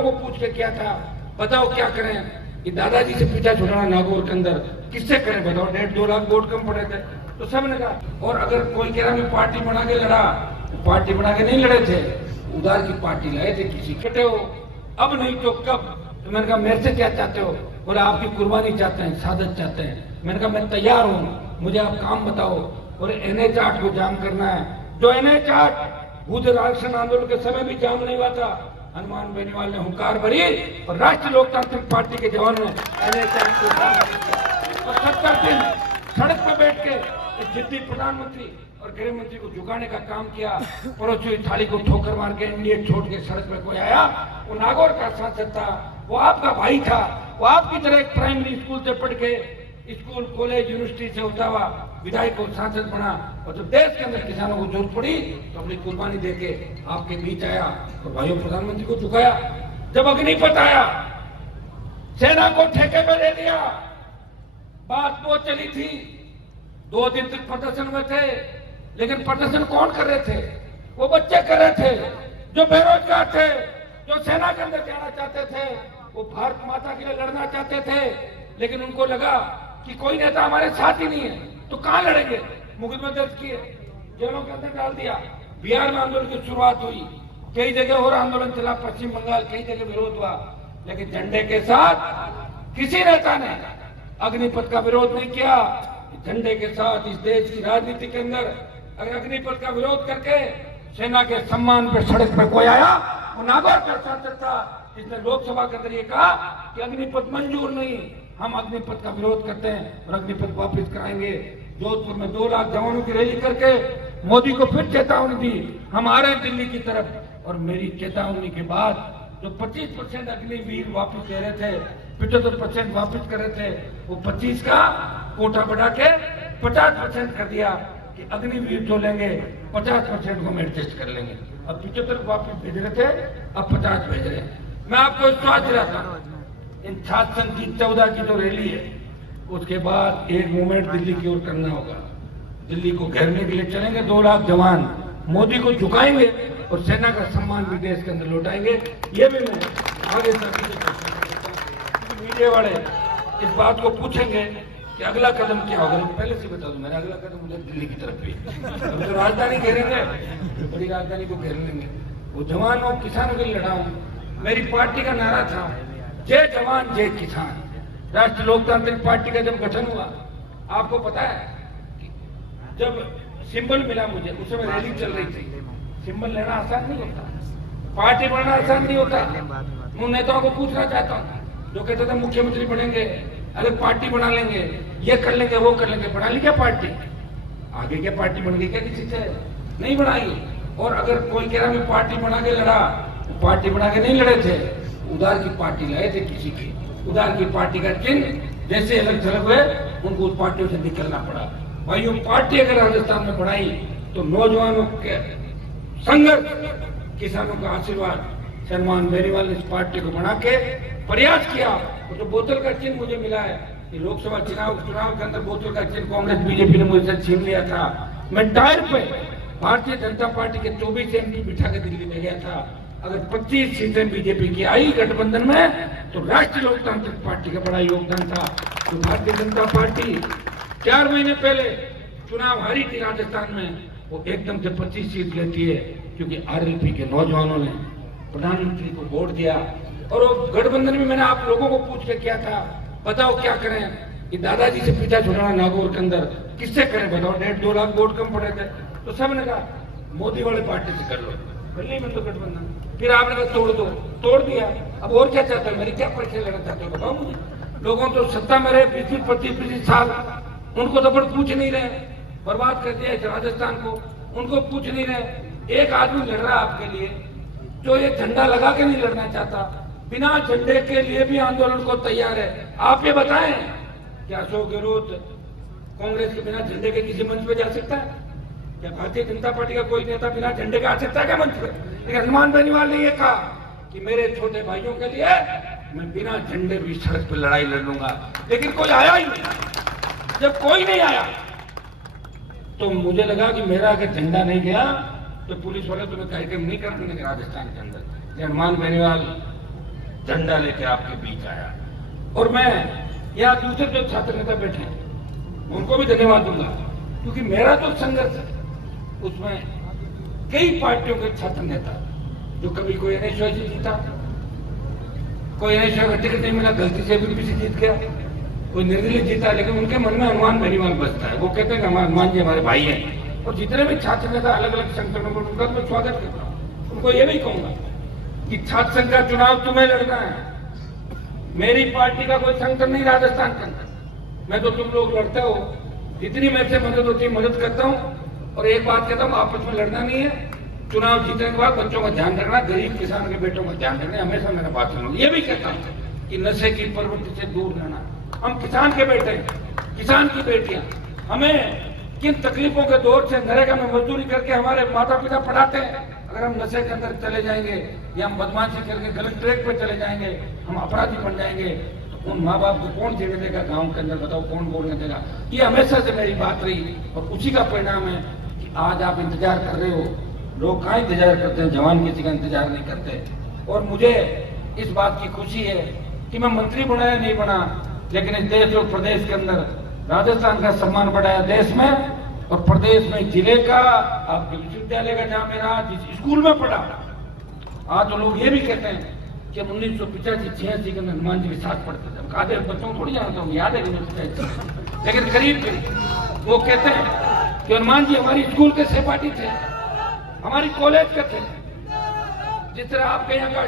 को पूछ के क्या था, बताओ क्या करें। ये दादाजी से पीछा छुड़ाना नागौर के अंदर किससे करें बताओ, 1.5-2 लाख वोट कम पड़े थे तो सबने कहा। और अगर कोई कह रहा मैं पार्टी बना के लड़ा, पार्टी बना के नहीं लड़े थे, उधार की पार्टी लाए थे, किसी कटे हो अब नहीं तो कब। तो मैंने कहा मेरे से क्या चाहते हो, बोले आपकी कुर्बानी चाहते हैं, सादत चाहते हैं। मैंने कहा मैं तैयार हूँ, मुझे आप काम बताओ। बोले NH 8 को जाम करना है, जो NH 8 भूत आरक्षण आंदोलन के समय भी जाम नहीं हुआ था। हनुमान बेनीवाल ने हुंकार भरी और राष्ट्रीय लोकतांत्रिक पार्टी के जवानों ने NH 8 को जाम किया और 70 दिन सड़क पर बैठ के इस जिद्दी प्रधानमंत्री और गृह मंत्री को झुकाने का काम किया। पड़ोसी हुई थाली को ठोकर मार के इंडिया छोड़ के सड़क पे कोई आया, वो नागौर का सांसद था, वो आपका भाई था, वो आपकी तरह एक प्राइमरी स्कूल से पढ़ के स्कूल कॉलेज यूनिवर्सिटी से होता हुआ विधायक और सांसद बना। और जब देश के अंदर किसानों को जरूरत पड़ी तो अपनी कुर्बानी देके आपके बीच आया और भाइयों प्रधानमंत्री को झुकाया। जब अग्निपथ आया, सेना को ठेके पे ले लिया, बात वो चली थी। 2 दिन तक प्रदर्शन में थे, लेकिन प्रदर्शन कौन कर रहे थे? वो बच्चे कर रहे थे जो बेरोजगार थे, जो सेना के अंदर जाना चाहते थे, वो भारत माता के लिए लड़ना चाहते थे। लेकिन उनको लगा कि कोई नेता हमारे साथ ही नहीं है तो कहां लड़ेंगे। मुकदमे दर्ज किए, जेलों के अंदर डाल दिया। बिहार में आंदोलन की शुरुआत हुई, कई जगह और आंदोलन चला, पश्चिम बंगाल कई जगह विरोध हुआ, लेकिन झंडे के साथ किसी नेता ने अग्निपथ का विरोध नहीं किया। झंडे के साथ इस देश की राजनीति के अंदर अगर अग्निपथ का विरोध करके सेना के सम्मान पर सड़क पर कोई आया, वो नागौर का सांसद था जिसने लोकसभा के अंदर ये कहा कि अग्निपथ मंजूर नहीं, हम अग्निपथ का विरोध करते हैं और अग्निपथ वापस कराएंगे। जोधपुर में 2 लाख जवानों की रैली करके मोदी को फिर चेतावनी दी, हम आ रहे हैं दिल्ली की तरफ। और मेरी चेतावनी के बाद जो 25% अग्निवीर वापस दे रहे थे, 75% वापस कर रहे थे, वो 25 का कोटा बढ़ा के 50% कर दिया कि अग्निवीर जो लेंगे 50% को हम एडजस्ट कर लेंगे। अब 75 वापस भेज रहे थे, अब 50 भेज रहे हैं। मैं आपको विश्वास दिलाता हूं, इन छात्र संघ की 14 की जो रैली है, उसके बाद एक मूवमेंट दिल्ली की ओर करना होगा। दिल्ली को घेरने के लिए चलेंगे, 2 लाख जवान मोदी को झुकाएंगे और सेना का सम्मान भी देश के अंदर लौटाएंगे। ये भी मैं आगे मीडिया वाले इस बात को पूछेंगे कि अगला कदम क्या होगा। मैं पहले से बता दूं, मेरा अगला कदम मुझे दिल्ली की तरफ भी, तो राजधानी घेरेंगे, बड़ी राजधानी को घेर लेंगे। वो जवान और किसानों के लिए लड़ा हूं। मेरी पार्टी का नारा था जय जवान जय किसान। राष्ट्रीय लोकतांत्रिक पार्टी का जब गठन हुआ, आपको पता है कि जब सिंबल मिला मुझे, उस समय रैली चल रही थी। सिंबल लेना आसान नहीं होता, पार्टी बनाना आसान नहीं होता। मैं नेताओं को पूछना चाहता हूँ जो कहते थे मुख्यमंत्री बनेंगे, अरे पार्टी बना लेंगे, ये कर लेंगे, वो कर लेंगे, बना ली क्या पार्टी? आगे क्या पार्टी बन गई क्या किसी से? नहीं बनाई। और अगर कोई कह रहा मैं पार्टी बना के लड़ा, पार्टी बना के नहीं लड़े थे, उधार की पार्टी लाए थे, किसी की उधार की पार्टी का चिन्ह जैसे अलग थलग हुए, उनको उस पार्टियों से निकलना पड़ा। भाइयों, पार्टी अगर राजस्थान में बनाई तो नौजवानों के संघर्ष, किसानों का आशीर्वाद, हनुमान बेनीवाल ने इस पार्टी को बना के प्रयास किया। और जो बोतल का चिन्ह मुझे मिला है, कि लोकसभा चुनाव के अंदर बोतल का चिन्ह कांग्रेस बीजेपी ने मुझसे छीन लिया था। मैं टायर पे भारतीय जनता पार्टी के 24 MP बिठा के दिल्ली में गया था। अगर 25 सीटें बीजेपी की आई गठबंधन में, तो राष्ट्रीय लोकतांत्रिक पार्टी का बड़ा योगदान था। तो भारतीय जनता पार्टी 4 महीने पहले चुनाव हारी थी राजस्थान में, वो एकदम से 25 सीट लेती है, क्योंकि RLP के नौजवानों ने प्रधानमंत्री को वोट दिया। और वो गठबंधन में मैंने आप लोगों को पूछ के किया था, बताओ क्या करें। ये दादाजी से पीछा छुड़ाना नागौर के अंदर किससे करें बताओ, 1.5-2 लाख वोट कम पड़े थे तो सबने कहा मोदी वाले पार्टी से कर लो। कर ली मैं तो गठबंधन। फिर आपने कहा तोड़ दो, तोड़ दिया। अब और क्या चाहते हो, मेरी क्या परीक्षा लेना चाहते हो बताओ मुझे। लोगों तो सत्ता में रहे 20-25 साल, उनको तो बड़ पूछ नहीं रहे, बर्बाद कर दिया इस राजस्थान को, उनको पूछ नहीं रहे। एक आदमी लड़ रहा है आपके लिए जो ये झंडा लगा के नहीं लड़ना चाहता, बिना झंडे के लिए भी आंदोलन को तैयार है। आप ये बताएं, क्या अशोक गहलोत कांग्रेस के बिना झंडे के किसी मंच पे जा सकता है? क्या भारतीय जनता पार्टी का कोई नेता बिना झंडे का आ सकता है क्या मंच पे? लेकिन हनुमान बेनीवाल ने ये कहा कि मेरे छोटे भाइयों के लिए मैं बिना झंडे भी सड़क पर लड़ाई लड़ लूंगा। लेकिन कोई आया ही नहीं। जब कोई नहीं आया तो मुझे लगा कि मेरा अगर झंडा नहीं गया तो पुलिस वाले तुम्हें कार्यक्रम नहीं कर देंगे राजस्थान के अंदर। हनुमान बेनीवाल झंडा लेके आपके बीच आया। और मैं यहाँ दूसरे जो छात्र नेता बैठे हैं उनको भी धन्यवाद दूंगा, क्योंकि मेरा जो संघर्ष है उसमें कई पार्टियों के छात्र नेता जो कभी कोई एनएसयूआई से जीता, कोई एनएसयूआई का टिकट नहीं मिला, गलती से बीपीसी जीत गया, कोई निर्दलीय जीता, लेकिन उनके मन में हनुमान बेनीवाल बसता है। वो कहते हैं कि हनुमान जी हमारे भाई हैं। और जितने भी छात्र नेता अलग अलग संगठनों को उनका मैं स्वागत करता हूँ। उनको ये भी कहूंगा कि छात्र संघ का चुनाव तुम्हें लड़ना है, मेरी पार्टी का कोई संगठन नहीं राजस्थान के अंदर। मैं तो तुम लोग लड़ते हो, जितनी मेरे से मदद होती है मदद करता हूँ। और एक बात कहता हूँ, आपस में लड़ना नहीं है। चुनाव जीतने के बाद बच्चों का ध्यान रखना, गरीब किसान के बेटों का ध्यान रखना, हमेशा मेरा बात सुनो। ये भी कहता हूँ कि नशे की प्रवृत्ति से दूर रहना। हम किसान के बेटे, किसान की बेटियां, हमें किन तकलीफों के दौर से नरेगा में मजदूरी करके हमारे माता पिता पढ़ाते हैं। अगर हम नशे के अंदर चले जाएंगे या हम बदमाशी करके गलत ट्रैक पे चले जाएंगे, हम अपराधी बन जाएंगे, तो उन माँ बाप को कौन जीने देगा गाँव के अंदर? बताओ, कौन बोलने देगा? ये हमेशा से मेरी बात रही और उसी का परिणाम है कि आज आप इंतजार कर रहे हो। लोग कहाँ इंतजार करते हैं? जवान किसी का इंतजार नहीं करते। और मुझे इस बात की खुशी है कि मैं मंत्री बना या नहीं बना, लेकिन इस देश और प्रदेश के अंदर राजस्थान का सम्मान बढ़ाया देश में और प्रदेश में, जिले का, आपके विश्वविद्यालय का, जहाँ मेरा जिस स्कूल में पढ़ा। आज तो लोग ये भी कहते हैं कि हम 1985-86 के हनुमान जी के साथ पढ़ते थे। आधे बच्चों को थोड़ी जानता हूँ, याद है कि लेकिन करीब वो कहते हैं कि हनुमान जी हमारी स्कूल के सहपाठी थे, हमारी कॉलेज के थे। जिस तरह आपके यहाँ का